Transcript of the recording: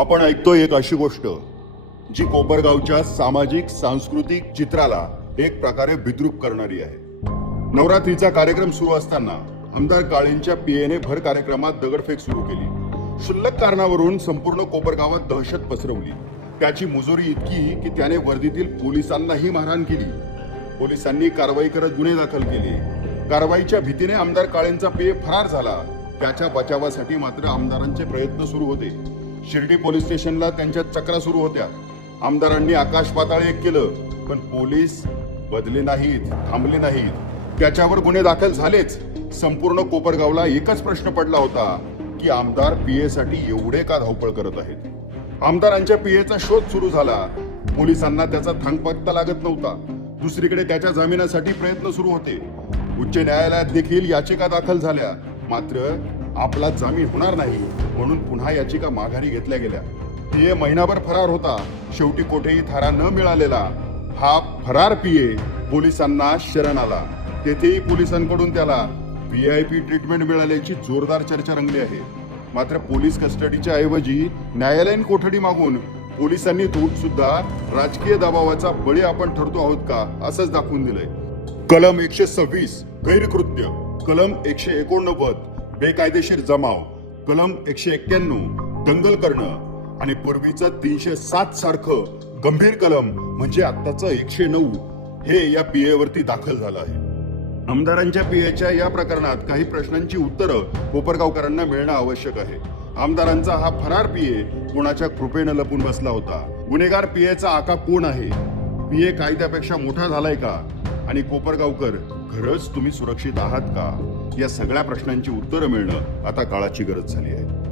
आपण ऐकतोय एक अशी गोष्ट जी कोपरगावच्या सामाजिक सांस्कृतिक चित्राला एक प्रकारे विद्रूप करणारी आहे. नवरात्रीचा कार्यक्रम सुरू असताना आमदार काळींच्या पीएने भर कार्यक्रमात दगडफेक सुरू केली. क्षुल्लक कारणावरून संपूर्ण कोपरगावात दहशत पसरवली. त्याची मुजोरी इतकी की त्याने वर्दीतील पोलिसांनाही मारहाण केली. पोलिसांनी कारवाई करत गुन्हे दाखल केले. कारवाईच्या भीतीने आमदार काळेंचा पेय फरार झाला. त्याच्या बचावासाठी मात्र आमदारांचे प्रयत्न सुरू होते. शिर्डी पोलीस स्टेशनला त्यांच्या चक्रा सुरू होत्या. आमदारांनी आकाश पाताळ एक केलं पण पोलीस बदले नाहीत थांबले नाहीत. त्याच्यावर गुन्हे दाखल झालेच. संपूर्ण कोपरगावला एकच प्रश्न पडला होता की आमदार पीए साठी एवढे का धावपळ करत आहेत? आमदारांच्या पीएचा शोध सुरू झाला. पोलिसांना त्याचा थांगपत्ता लागत नव्हता. दुसरीकडे त्याच्या जामिनासाठी प्रयत्न सुरू होते. उच्च न्यायालयात देखील याचिका दाखल झाल्या. मात्र आपला जामीन होणार नाही म्हणून पुन्हा याचिका माघारी घेतल्या गेल्या. पीए महिनाभर फरार होता. शेवटी कोठेही थारा न मिळालेला हा फरार पीए पोलिसांना शरण आला. तेथेही पोलिसांकडून त्याला पी ट्रीटमेंट मिळाल्याची जोरदार चर्चा रंगली आहे. मात्र पोलीस कस्टडीच्या ऐवजी न्यायालयीन कोठडी मागून पोलिसांनी दूध सुद्धा राजकीय दबावाचा बळी आपण ठरतो आहोत का असंच दाखवून दिलंय. कलम एकशे सव्वीस गैरकृत्य. कलम एकशे एकोणनव्वद बेकायदेशीर जमाव कलम एकशे एक्क्याण्णव दंगल करणं आणि पूर्वीचं तीनशे सात सारखं गंभीर कलम म्हणजे आत्ताचं एकशे नऊ हे या पीए वरती दाखल झालं आहे. आमदारांच्या पीएच्या या प्रकरणात काही प्रश्नांची उत्तरं कोपरगावकरांना मिळणं आवश्यक आहे. आमदारांचा हा फरार पीए कोणाच्या कृपेनं लपून बसला होता? गुन्हेगार पीएचा आका कोण आहे? पीए कायद्यापेक्षा मोठा झालाय का? आणि कोपरगावकर खरंच तुम्ही सुरक्षित आहात का? या सगळ्या प्रश्नांची उत्तरं मिळणं आता काळाची गरज झाली आहे.